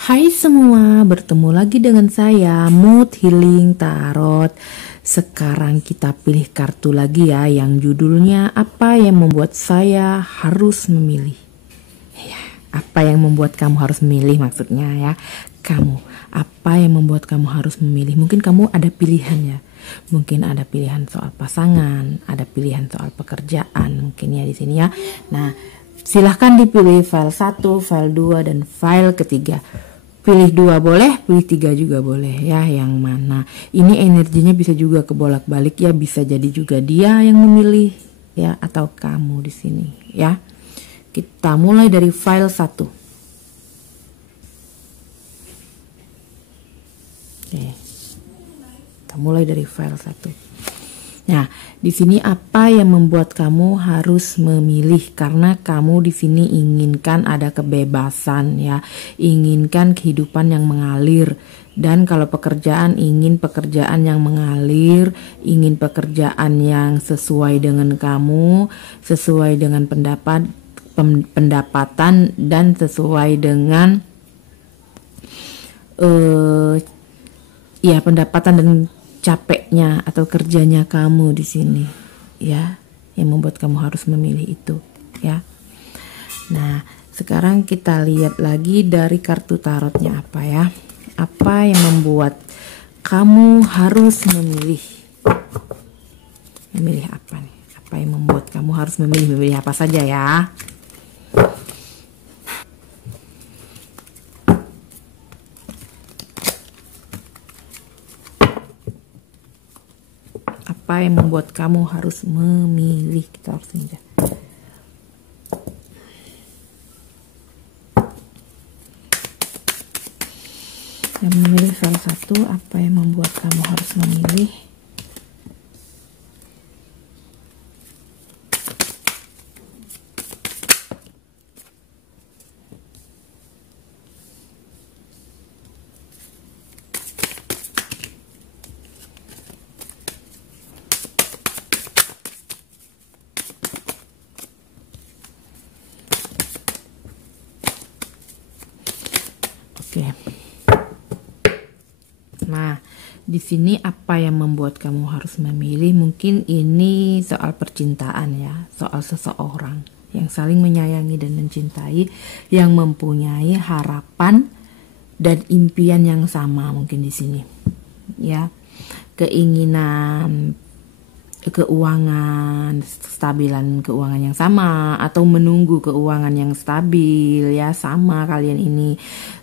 Hai semua, bertemu lagi dengan saya Mood Healing Tarot. Sekarang kita pilih kartu lagi ya, yang judulnya apa yang membuat saya harus memilih. Ya, apa yang membuat kamu harus memilih maksudnya ya. Kamu, apa yang membuat kamu harus memilih? Mungkin kamu ada pilihan ya. Mungkin ada pilihan soal pasangan, ada pilihan soal pekerjaan mungkin ya di sini ya. Nah, silahkan dipilih file 1, file 2, dan file ketiga. Pilih 2 boleh, pilih 3 juga boleh ya, yang mana. Ini energinya bisa juga kebolak-balik ya, bisa jadi juga dia yang memilih ya, atau kamu di sini ya. Kita mulai dari file 1. Oke. Kita mulai dari file 1. Nah, di sini apa yang membuat kamu harus memilih? Karena kamu di sini inginkan ada kebebasan ya, inginkan kehidupan yang mengalir. Dan kalau pekerjaan, ingin pekerjaan yang mengalir, ingin pekerjaan yang sesuai dengan kamu, sesuai dengan pendapatan dan sesuai dengan ya pendapatan dan capeknya atau kerjanya kamu di sini ya, yang membuat kamu harus memilih itu ya. Nah, sekarang kita lihat lagi dari kartu tarotnya apa ya. Apa yang membuat kamu harus memilih? Memilih apa nih? Apa yang membuat kamu harus memilih apa saja ya? Apa yang membuat kamu harus memilih? Kita harus aja. Yang memilih salah satu, apa yang membuat kamu harus memilih? Oke. Nah, di sini apa yang membuat kamu harus memilih? Mungkin ini soal percintaan ya, soal seseorang yang saling menyayangi dan mencintai, yang mempunyai harapan dan impian yang sama mungkin di sini. Ya, keinginan keuangan, stabilan keuangan yang sama, atau menunggu keuangan yang stabil ya, sama kalian ini.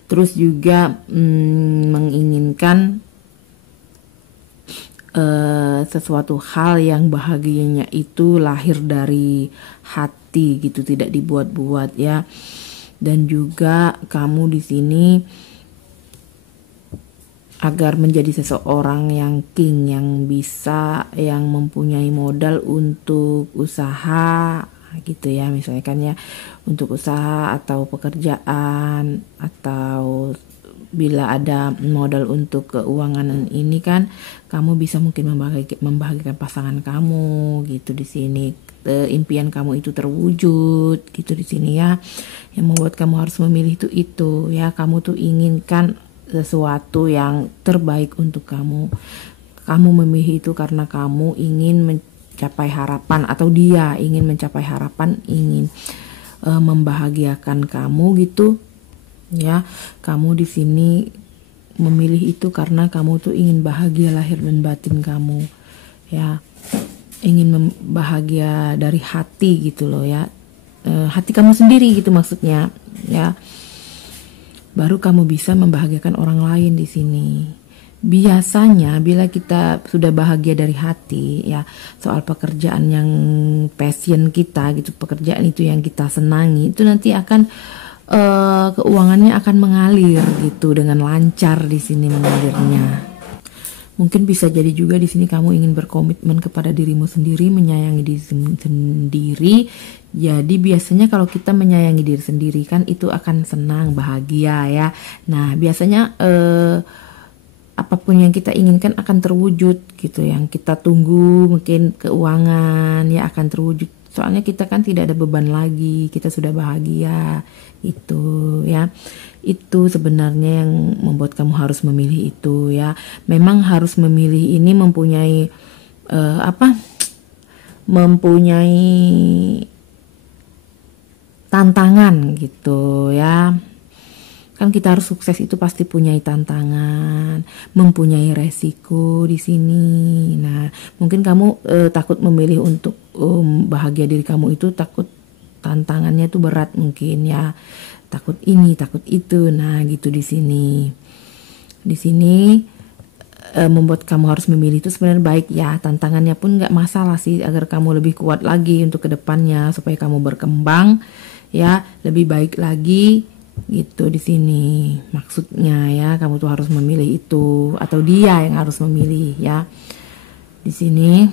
Terus juga menginginkan sesuatu hal yang bahagianya itu lahir dari hati gitu, tidak dibuat-buat ya. Dan juga kamu di sini agar menjadi seseorang yang king, yang bisa, yang mempunyai modal untuk usaha gitu ya, misalnya kan ya, untuk usaha atau pekerjaan, atau bila ada modal untuk keuangan ini kan, kamu bisa mungkin membahagiakan pasangan kamu gitu di sini. Impian kamu itu terwujud gitu di sini ya. Yang membuat kamu harus memilih itu ya, kamu tuh inginkan sesuatu yang terbaik untuk kamu. Kamu memilih itu karena kamu ingin mencapai harapan, atau dia ingin mencapai harapan, ingin membahagiakan kamu gitu ya. Kamu di sini memilih itu karena kamu tuh ingin bahagia lahir dan batin kamu ya, ingin bahagia dari hati gitu loh ya, hati kamu sendiri gitu maksudnya ya. Baru kamu bisa membahagiakan orang lain di sini. Biasanya bila kita sudah bahagia dari hati ya, soal pekerjaan yang passion kita gitu, pekerjaan itu yang kita senangi, itu nanti akan keuangannya akan mengalir gitu, dengan lancar di sini mengalirnya. Mungkin bisa jadi juga di sini kamu ingin berkomitmen kepada dirimu sendiri, menyayangi diri sendiri. Jadi biasanya kalau kita menyayangi diri sendiri kan itu akan senang, bahagia ya. Nah, biasanya apapun yang kita inginkan akan terwujud gitu, yang kita tunggu mungkin keuangan ya akan terwujud Soalnya kita kan tidak ada beban lagi, kita sudah bahagia itu ya. Itu sebenarnya yang membuat kamu harus memilih itu ya. Memang harus memilih ini mempunyai mempunyai tantangan gitu ya. Kan kita harus sukses itu pasti punya tantangan, mempunyai resiko di sini. Nah, mungkin kamu takut memilih untuk bahagia diri kamu itu, takut tantangannya itu berat mungkin ya. Takut ini, takut itu. Nah, gitu di sini. Di sini membuat kamu harus memilih itu sebenarnya baik ya. Tantangannya pun nggak masalah sih, agar kamu lebih kuat lagi untuk kedepannya, supaya kamu berkembang ya, lebih baik lagi. Gitu di sini maksudnya ya, kamu tuh harus memilih itu atau dia yang harus memilih ya di sini.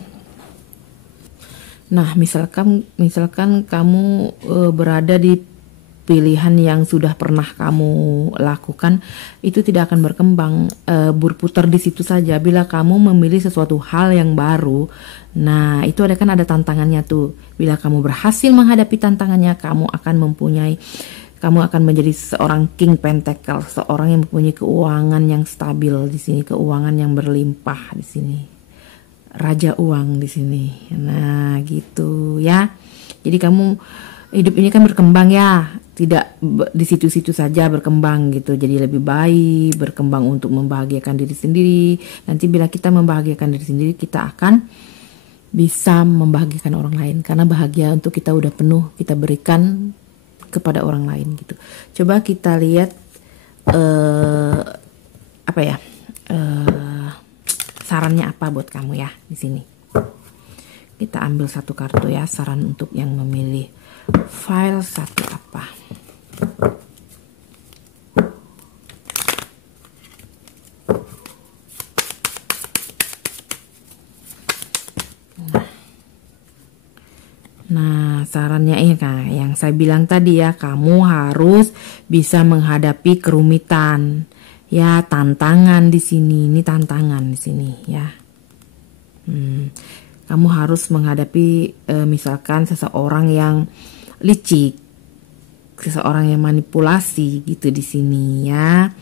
Nah, misalkan kamu berada di pilihan yang sudah pernah kamu lakukan, itu tidak akan berkembang, berputar di situ saja. Bila kamu memilih sesuatu hal yang baru, nah itu ada tantangannya tuh. Bila kamu berhasil menghadapi tantangannya, kamu akan menjadi seorang King Pentacle, seorang yang mempunyai keuangan yang stabil di sini, keuangan yang berlimpah di sini, raja uang di sini. Nah, gitu ya. Jadi kamu hidup ini kan berkembang ya, tidak di situ-situ saja berkembang gitu. Jadi lebih baik berkembang untuk membahagiakan diri sendiri. Nanti bila kita membahagiakan diri sendiri, kita akan bisa membahagiakan orang lain, karena bahagia untuk kita udah penuh kita berikan kepada orang lain gitu. Coba kita lihat sarannya apa buat kamu ya di sini. Kita ambil satu kartu ya, saran untuk yang memilih file satu apa. Nah, sarannya ini kan yang saya bilang tadi ya, kamu harus bisa menghadapi kerumitan ya, tantangan di sini. Ini tantangan di sini ya. Kamu harus menghadapi misalkan seseorang yang licik, seseorang yang manipulasi gitu di sini ya.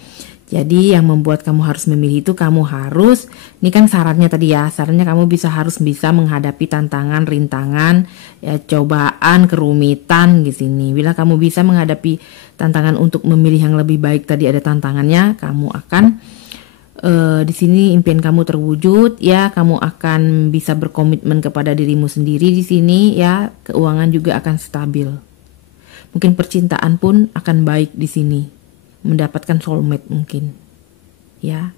Jadi yang membuat kamu harus memilih itu, kamu harus, ini kan sarannya tadi ya, sarannya kamu harus bisa menghadapi tantangan, rintangan, ya, cobaan, kerumitan di sini. Bila kamu bisa menghadapi tantangan untuk memilih yang lebih baik, tadi ada tantangannya, kamu akan di sini impian kamu terwujud ya, kamu akan bisa berkomitmen kepada dirimu sendiri di sini ya, keuangan juga akan stabil. Mungkin percintaan pun akan baik di sini. Mendapatkan soulmate mungkin ya,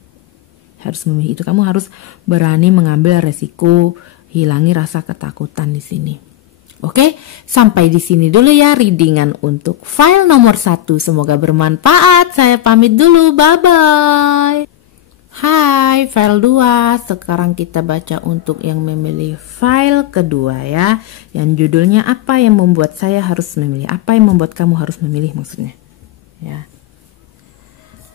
harus memilih itu. Kamu harus berani mengambil resiko, hilangi rasa ketakutan di sini. Oke, sampai di sini dulu ya readingan untuk file nomor 1. Semoga bermanfaat. Saya pamit dulu, bye bye. Hai, file 2. Sekarang kita baca untuk yang memilih file kedua ya, yang judulnya apa yang membuat saya harus memilih, apa yang membuat kamu harus memilih maksudnya ya.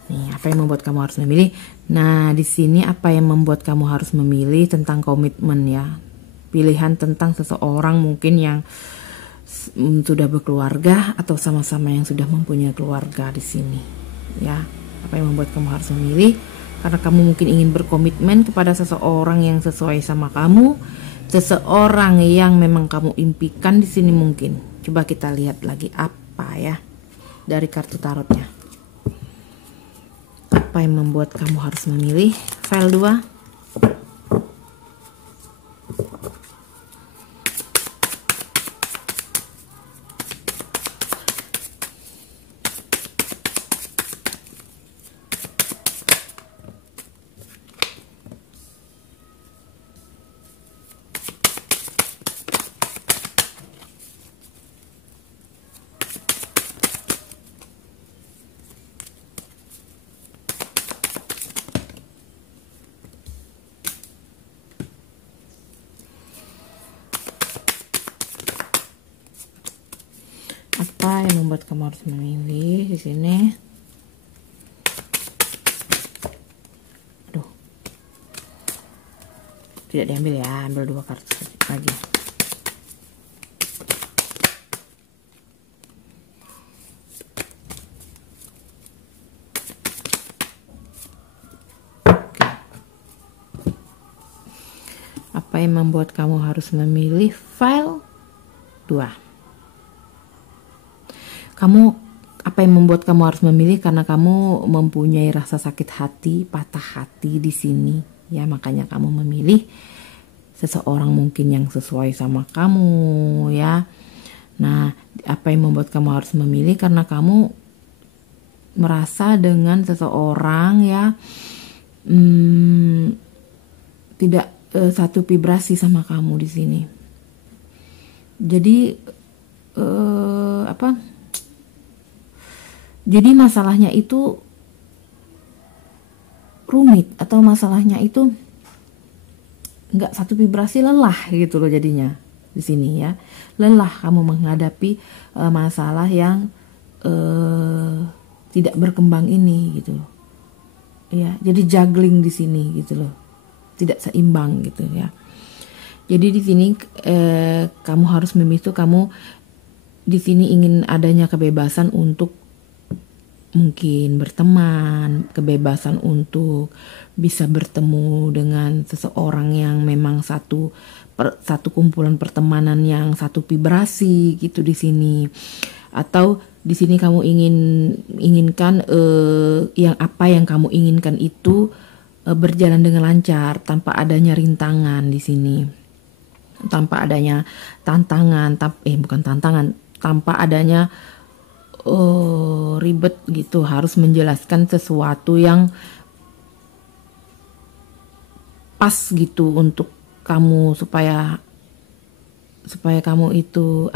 Nih, apa yang membuat kamu harus memilih? Nah, di sini apa yang membuat kamu harus memilih tentang komitmen ya. Pilihan tentang seseorang mungkin yang sudah berkeluarga atau sama-sama yang sudah mempunyai keluarga di sini. Ya, apa yang membuat kamu harus memilih? Karena kamu mungkin ingin berkomitmen kepada seseorang yang sesuai sama kamu, seseorang yang memang kamu impikan di sini mungkin. Coba kita lihat lagi apa ya dari kartu tarotnya. Apa yang membuat kamu harus memilih file 2? Apa yang membuat kamu harus memilih di sini? Aduh, tidak diambil ya, ambil 2 kartu lagi. Apa yang membuat kamu harus memilih file 2? Apa yang membuat kamu harus memilih? Karena kamu mempunyai rasa sakit hati, patah hati di sini. Ya, makanya kamu memilih seseorang mungkin yang sesuai sama kamu, ya. Nah, apa yang membuat kamu harus memilih? Karena kamu merasa dengan seseorang ya tidak satu vibrasi sama kamu di sini. Jadi Jadi masalahnya itu rumit, atau masalahnya itu nggak satu vibrasi, lelah gitu loh jadinya di sini ya. Lelah kamu menghadapi masalah yang tidak berkembang ini gitu loh. Ya, jadi juggling di sini gitu loh. Tidak seimbang gitu ya. Jadi di sini kamu harus memilih, kamu di sini ingin adanya kebebasan untuk mungkin berteman, kebebasan untuk bisa bertemu dengan seseorang yang memang satu kumpulan pertemanan yang satu vibrasi gitu di sini. Atau di sini kamu inginkan yang kamu inginkan itu berjalan dengan lancar tanpa adanya rintangan di sini, tanpa adanya tantangan, tanpa adanya ribet gitu, harus menjelaskan sesuatu yang pas gitu untuk kamu, supaya kamu itu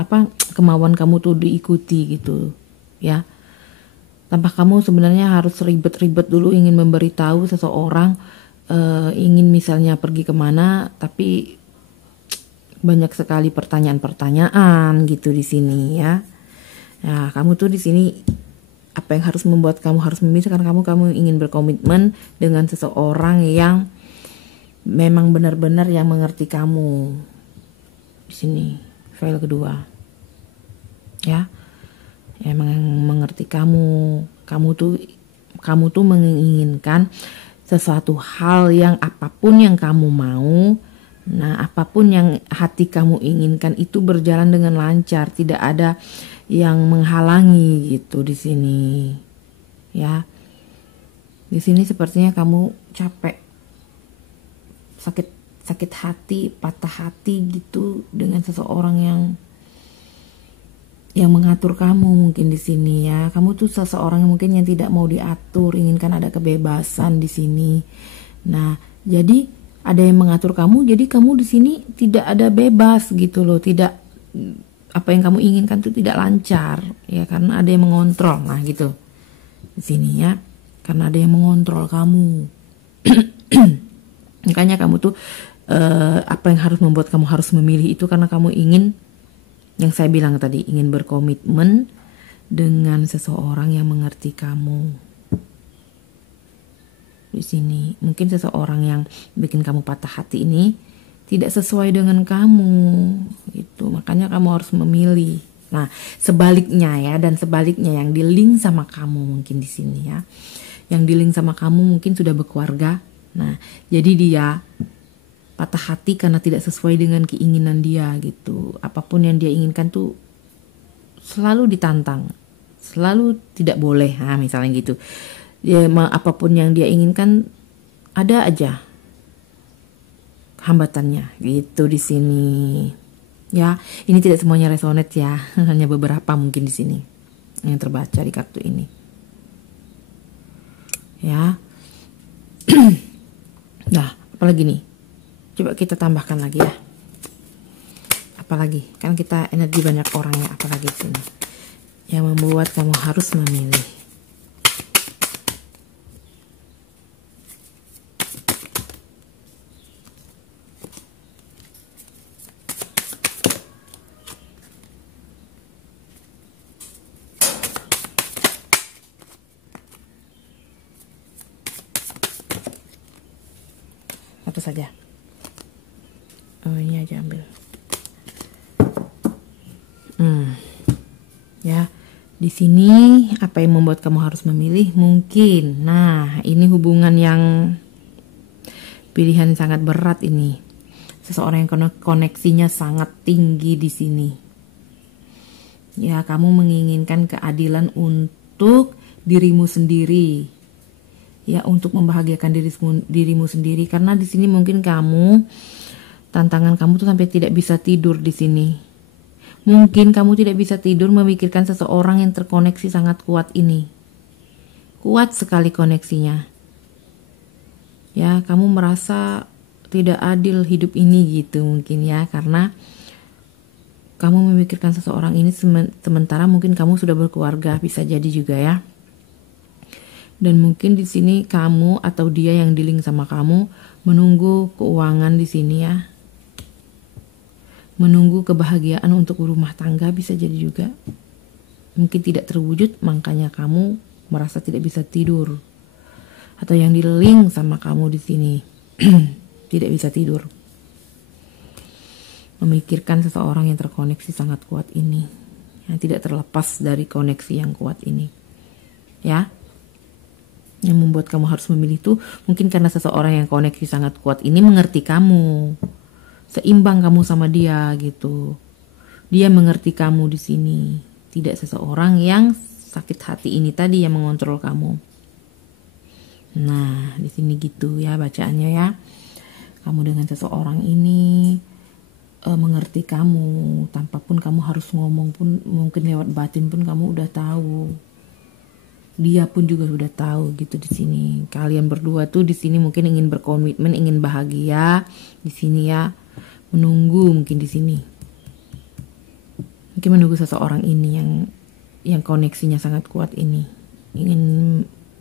kemauan kamu tuh diikuti gitu ya, tanpa kamu sebenarnya harus ribet-ribet dulu ingin memberitahu seseorang, ingin misalnya pergi kemana, tapi banyak sekali pertanyaan-pertanyaan gitu di sini ya. Nah, kamu tuh di sini apa yang harus membuat kamu harus memilih, karena kamu ingin berkomitmen dengan seseorang yang memang benar-benar yang mengerti kamu. Di sini file kedua. Ya. Yang mengerti kamu. Kamu tuh menginginkan sesuatu hal yang apapun yang kamu mau. Nah, apapun yang hati kamu inginkan itu berjalan dengan lancar, tidak ada yang menghalangi gitu di sini. Ya. Di sini sepertinya kamu capek, sakit hati, patah hati gitu dengan seseorang yang mengatur kamu mungkin di sini ya. Kamu tuh seseorang yang mungkin yang tidak mau diatur, inginkan ada kebebasan di sini. Nah, jadi ada yang mengatur kamu, jadi kamu di sini tidak ada bebas gitu loh, tidak, apa yang kamu inginkan itu tidak lancar ya, karena ada yang mengontrol. Nah gitu di sini ya, karena ada yang mengontrol kamu. Makanya kamu tuh apa yang harus membuat kamu harus memilih itu karena kamu ingin, yang saya bilang tadi, ingin berkomitmen dengan seseorang yang mengerti kamu. Di sini mungkin seseorang yang bikin kamu patah hati ini tidak sesuai dengan kamu gitu, makanya kamu harus memilih. Nah, sebaliknya ya, dan sebaliknya yang di-link sama kamu mungkin di sini ya, yang di-link sama kamu mungkin sudah berkeluarga. Nah, jadi dia patah hati karena tidak sesuai dengan keinginan dia gitu. Apapun yang dia inginkan tuh selalu ditantang, selalu tidak boleh. Nah, misalnya gitu. Ya, apapun yang dia inginkan ada aja hambatannya gitu di sini. Ya, ini tidak semuanya resonate ya, hanya beberapa mungkin di sini yang terbaca di kartu ini. Ya. Nah, apalagi nih? Coba kita tambahkan lagi ya. Apalagi? Kan kita energi banyak orang ya, apalagi di sini yang membuat kamu harus memilih. Satu saja. Oh, ini aja ambil. Ya, di sini apa yang membuat kamu harus memilih? Mungkin, nah ini hubungan yang pilihan sangat berat ini. Seseorang yang koneksinya sangat tinggi di sini. Ya, kamu menginginkan keadilan untuk dirimu sendiri. Ya, untuk membahagiakan dirimu sendiri, karena di sini mungkin tantangan kamu tuh sampai tidak bisa tidur di sini. Mungkin kamu tidak bisa tidur memikirkan seseorang yang terkoneksi sangat kuat ini. Kuat sekali koneksinya. Ya, kamu merasa tidak adil hidup ini gitu mungkin ya, karena kamu memikirkan seseorang ini sementara mungkin kamu sudah berkeluarga, bisa jadi juga ya. Dan mungkin di sini kamu atau dia yang dealing sama kamu menunggu keuangan di sini ya. Menunggu kebahagiaan untuk berumah tangga, bisa jadi juga. Mungkin tidak terwujud, makanya kamu merasa tidak bisa tidur. Atau yang di-link sama kamu di sini tidak bisa tidur. Memikirkan seseorang yang terkoneksi sangat kuat ini, yang tidak terlepas dari koneksi yang kuat ini. Ya. Yang membuat kamu harus memilih itu mungkin karena seseorang yang koneksi sangat kuat ini mengerti kamu. Seimbang kamu sama dia gitu. Dia mengerti kamu di sini. Tidak seseorang yang sakit hati ini tadi yang mengontrol kamu. Nah, di sini gitu ya bacaannya ya. Kamu dengan seseorang ini mengerti kamu, tanpa pun kamu harus ngomong pun, mungkin lewat batin pun kamu udah tahu. Dia pun juga sudah tahu gitu di sini. Kalian berdua tuh di sini mungkin ingin berkomitmen, ingin bahagia di sini ya. Menunggu mungkin di sini. Mungkin menunggu seseorang ini yang koneksinya sangat kuat ini. Ingin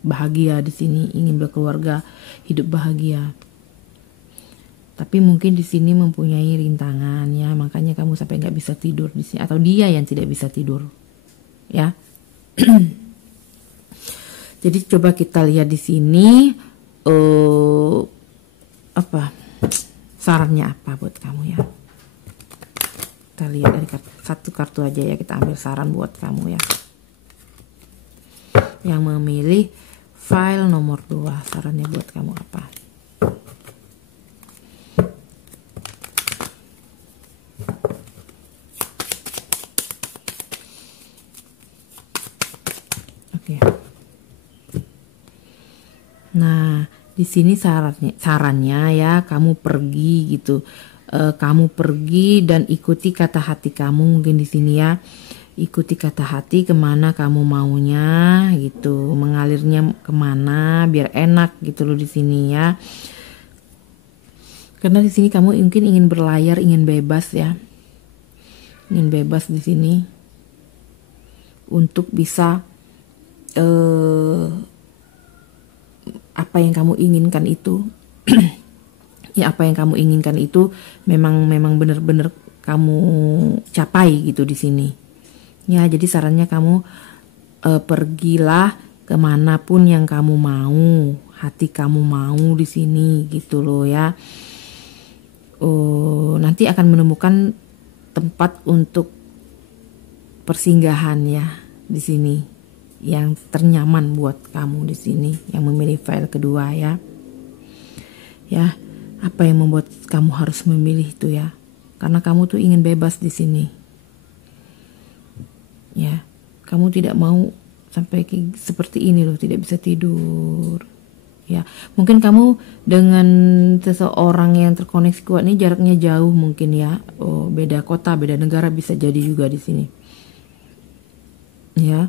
bahagia di sini, ingin berkeluarga, hidup bahagia. Tapi mungkin di sini mempunyai rintangan ya, makanya kamu sampai nggak bisa tidur di sini, atau dia yang tidak bisa tidur. Ya. Jadi coba kita lihat di sini sarannya apa buat kamu ya. Kita lihat dari satu kartu aja ya, kita ambil saran buat kamu ya. Yang memilih file nomor 2, sarannya buat kamu apa? Oke. Nah, di sini sarannya ya, kamu pergi gitu. Kamu pergi dan ikuti kata hati kamu mungkin di sini ya. Ikuti kata hati kemana kamu maunya gitu, mengalirnya kemana biar enak gitu loh di sini ya. Karena di sini kamu mungkin ingin berlayar, ingin bebas ya. Ingin bebas di sini untuk bisa apa yang kamu inginkan itu ya, apa yang kamu inginkan itu memang benar-benar kamu capai gitu di sini ya. Jadi sarannya kamu pergilah kemanapun yang kamu mau, hati kamu mau di sini gitu loh ya. Nanti akan menemukan tempat untuk persinggahan ya di sini yang ternyaman buat kamu di sini, yang memilih file kedua ya. Ya, apa yang membuat kamu harus memilih itu ya? Karena kamu tuh ingin bebas di sini. Ya, kamu tidak mau sampai seperti ini loh, tidak bisa tidur. Ya, mungkin kamu dengan seseorang yang terkoneksi kuat ini jaraknya jauh mungkin ya. Beda kota, beda negara bisa jadi juga di sini. Ya.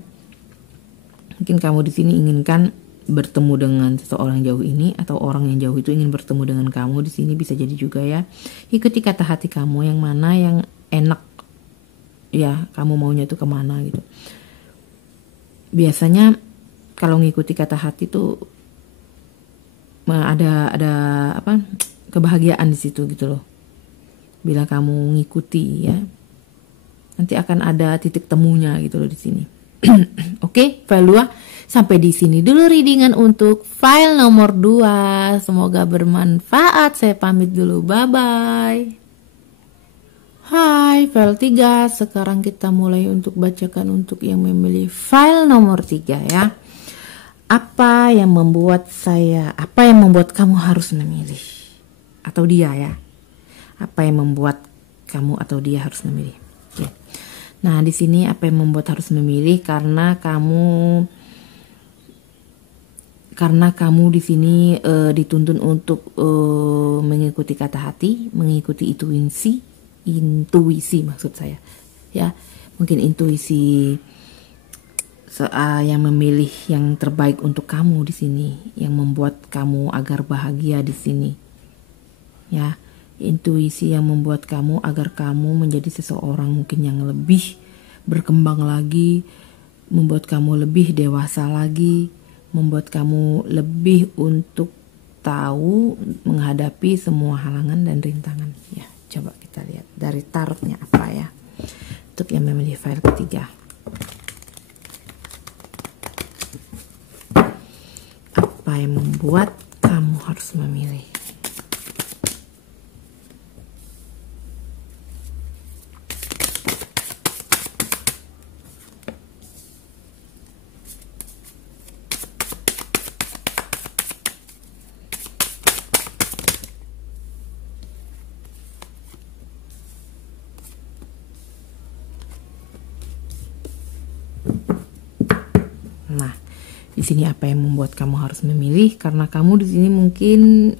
Mungkin kamu di sini inginkan bertemu dengan seseorang jauh ini, atau orang yang jauh itu ingin bertemu dengan kamu di sini, bisa jadi juga ya. Ikuti kata hati kamu yang mana yang enak ya, kamu maunya itu kemana gitu. Biasanya kalau ngikuti kata hati tuh ada apa, kebahagiaan di situ gitu loh. Bila kamu ngikuti ya, nanti akan ada titik temunya gitu loh di sini. Oke, file 2 sampai di sini dulu readingan untuk file nomor 2. Semoga bermanfaat. Saya pamit dulu. Bye bye. Hai, file 3. Sekarang kita mulai untuk bacakan untuk yang memilih file nomor 3 ya. Apa yang membuat kamu harus memilih? Atau dia ya. Apa yang membuat kamu atau dia harus memilih? Oke. Nah, di sini apa yang membuat harus memilih? Karena kamu di sini dituntun untuk mengikuti kata hati, mengikuti intuisi maksud saya. Ya, mungkin intuisi yang memilih yang terbaik untuk kamu di sini, yang membuat kamu agar bahagia di sini. Ya, intuisi yang membuat kamu agar kamu menjadi seseorang mungkin yang lebih berkembang lagi, membuat kamu lebih dewasa lagi, membuat kamu lebih untuk tahu menghadapi semua halangan dan rintangan. Ya, coba kita lihat dari tarotnya apa ya untuk yang memilih file ketiga. Apa yang membuat kamu harus memilih? Nah, di sini apa yang membuat kamu harus memilih? Karena kamu di sini mungkin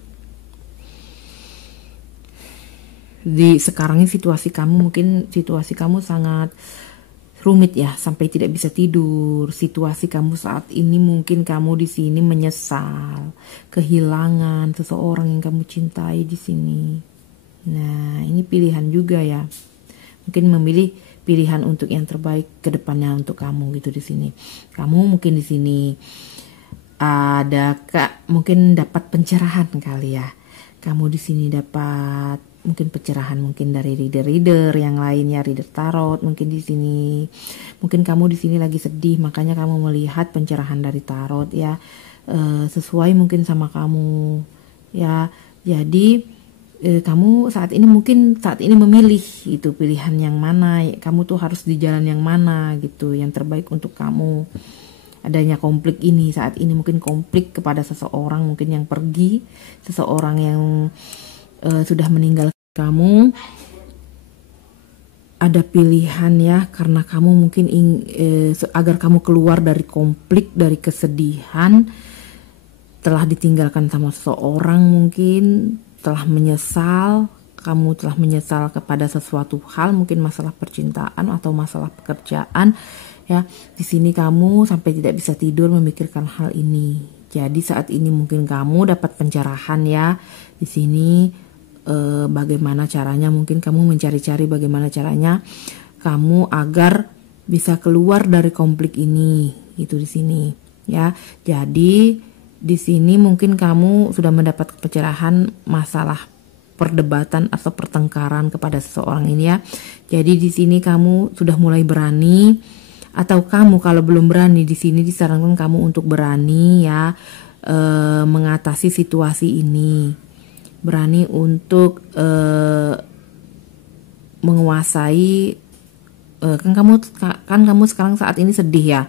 sekarang ini situasi kamu sangat rumit ya, sampai tidak bisa tidur. Situasi kamu saat ini mungkin kamu di sini menyesal, kehilangan seseorang yang kamu cintai di sini. Nah, ini pilihan juga ya. Mungkin memilih pilihan untuk yang terbaik ke depannya untuk kamu gitu di sini. Kamu mungkin di sini mungkin dapat pencerahan kali ya. Kamu di sini dapat mungkin pencerahan mungkin dari reader yang lainnya, reader tarot mungkin di sini. Mungkin kamu di sini lagi sedih, makanya kamu melihat pencerahan dari tarot ya, sesuai mungkin sama kamu ya. Jadi kamu saat ini memilih itu pilihan yang mana, kamu tuh harus di jalan yang mana gitu, yang terbaik untuk kamu. Adanya konflik ini saat ini, mungkin konflik kepada seseorang mungkin yang pergi, seseorang yang sudah meninggal kamu. Ada pilihan ya, karena kamu mungkin agar kamu keluar dari konflik, dari kesedihan, telah ditinggalkan sama seseorang, mungkin telah menyesal, kamu telah menyesal kepada sesuatu hal, mungkin masalah percintaan atau masalah pekerjaan ya. Di sini kamu sampai tidak bisa tidur memikirkan hal ini. Jadi saat ini mungkin kamu dapat pencerahan ya di sini, bagaimana caranya, mungkin kamu mencari-cari bagaimana caranya kamu agar bisa keluar dari konflik ini gitu di sini ya. Jadi di sini mungkin kamu sudah mendapat pencerahan masalah perdebatan atau pertengkaran kepada seseorang ini ya. Jadi di sini kamu sudah mulai berani, atau kamu kalau belum berani, di sini disarankan kamu untuk berani ya, mengatasi situasi ini. Berani untuk menguasai, kan kamu sekarang saat ini sedih ya.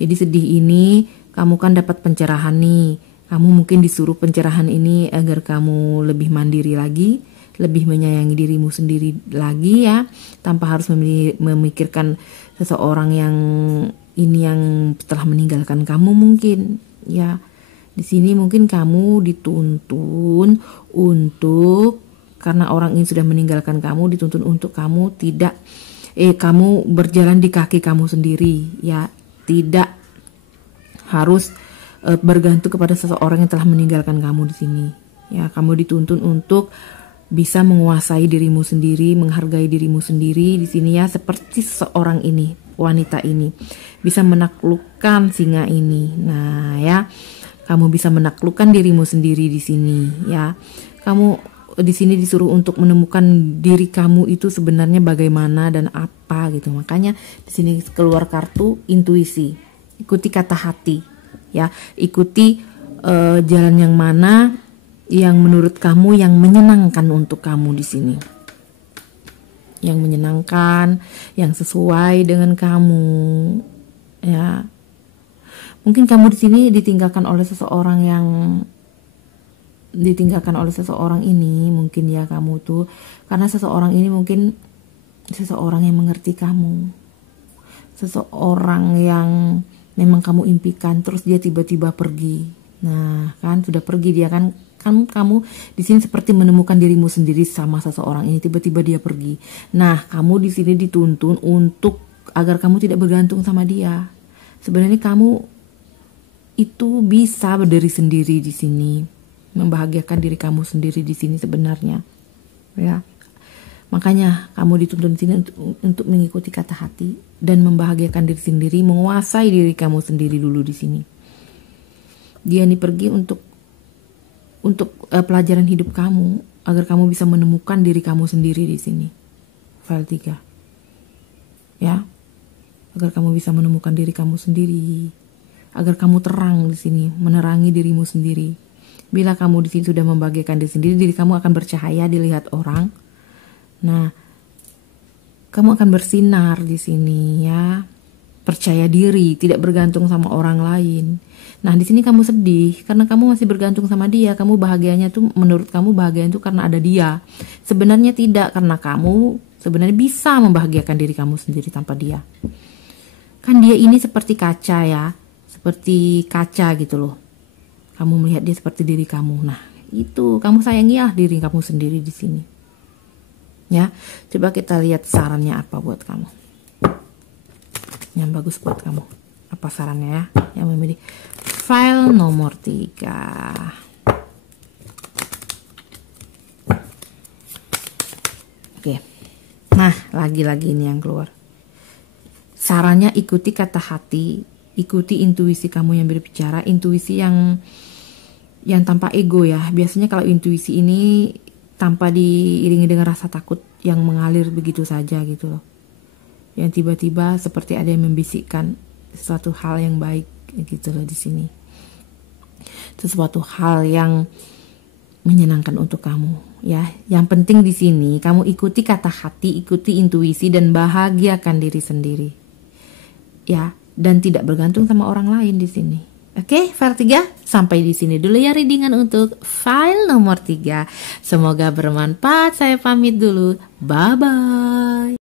Jadi sedih ini kamu kan dapat pencerahan nih. Kamu mungkin disuruh pencerahan ini agar kamu lebih mandiri lagi, lebih menyayangi dirimu sendiri lagi ya, tanpa harus memikirkan seseorang yang telah meninggalkan kamu mungkin ya. Di sini mungkin kamu dituntun untuk, karena orang ini sudah meninggalkan kamu, dituntun untuk kamu kamu berjalan di kaki kamu sendiri ya, tidak harus bergantung kepada seseorang yang telah meninggalkan kamu di sini ya. Kamu dituntun untuk bisa menguasai dirimu sendiri, menghargai dirimu sendiri di sini ya, seperti seseorang ini, wanita ini bisa menaklukkan singa ini. Nah ya, kamu bisa menaklukkan dirimu sendiri di sini ya. Kamu di sini disuruh untuk menemukan diri kamu itu sebenarnya bagaimana dan apa gitu. Makanya di sini keluar kartu intuisi. Ikuti kata hati ya, ikuti jalan yang mana yang menurut kamu yang menyenangkan untuk kamu di sini, yang menyenangkan, yang sesuai dengan kamu ya. Mungkin kamu di sini ditinggalkan oleh seseorang yang ditinggalkan oleh seseorang ini, mungkin ya kamu tuh, karena seseorang ini mungkin seseorang yang mengerti kamu, seseorang yang memang kamu impikan, terus dia tiba-tiba pergi. Nah kan sudah pergi dia kan kamu di sini seperti menemukan dirimu sendiri sama seseorang ini, tiba-tiba dia pergi. Nah kamu di sini dituntun untuk agar kamu tidak bergantung sama dia. Sebenarnya kamu itu bisa berdiri sendiri di sini, membahagiakan diri kamu sendiri di sini sebenarnya, ya. Makanya kamu dituntun di sini untuk mengikuti kata hati dan membahagiakan diri sendiri, menguasai diri kamu sendiri dulu di sini. Dia ini pergi untuk pelajaran hidup kamu, agar kamu bisa menemukan diri kamu sendiri di sini. File 3. Ya. Agar kamu bisa menemukan diri kamu sendiri. Agar kamu terang di sini, menerangi dirimu sendiri. Bila kamu di sini sudah membahagiakan diri sendiri, diri kamu akan bercahaya dilihat orang. Nah, kamu akan bersinar di sini ya. Percaya diri, tidak bergantung sama orang lain. Nah, di sini kamu sedih karena kamu masih bergantung sama dia. Kamu bahagianya tuh, menurut kamu bahagia itu karena ada dia. Sebenarnya tidak, karena kamu sebenarnya bisa membahagiakan diri kamu sendiri tanpa dia. Kan dia ini seperti kaca ya. Seperti kaca gitu loh. Kamu melihat dia seperti diri kamu. Nah, itu kamu sayangi ya diri kamu sendiri di sini. Ya, coba kita lihat sarannya apa buat kamu. Yang bagus buat kamu. Apa sarannya ya? Yang memilih file nomor 3. Oke. Nah, lagi-lagi ini yang keluar. Sarannya ikuti kata hati, ikuti intuisi kamu yang berbicara, intuisi yang tanpa ego ya. Biasanya kalau intuisi ini tanpa diiringi dengan rasa takut yang mengalir begitu saja gitu loh. Yang tiba-tiba seperti ada yang membisikkan sesuatu hal yang baik gitu loh di sini. Sesuatu hal yang menyenangkan untuk kamu ya. Yang penting di sini kamu ikuti kata hati, ikuti intuisi dan bahagiakan diri sendiri. Ya, dan tidak bergantung sama orang lain di sini. Oke, file 3 sampai di sini dulu ya readingan untuk file nomor 3. Semoga bermanfaat. Saya pamit dulu. Bye bye.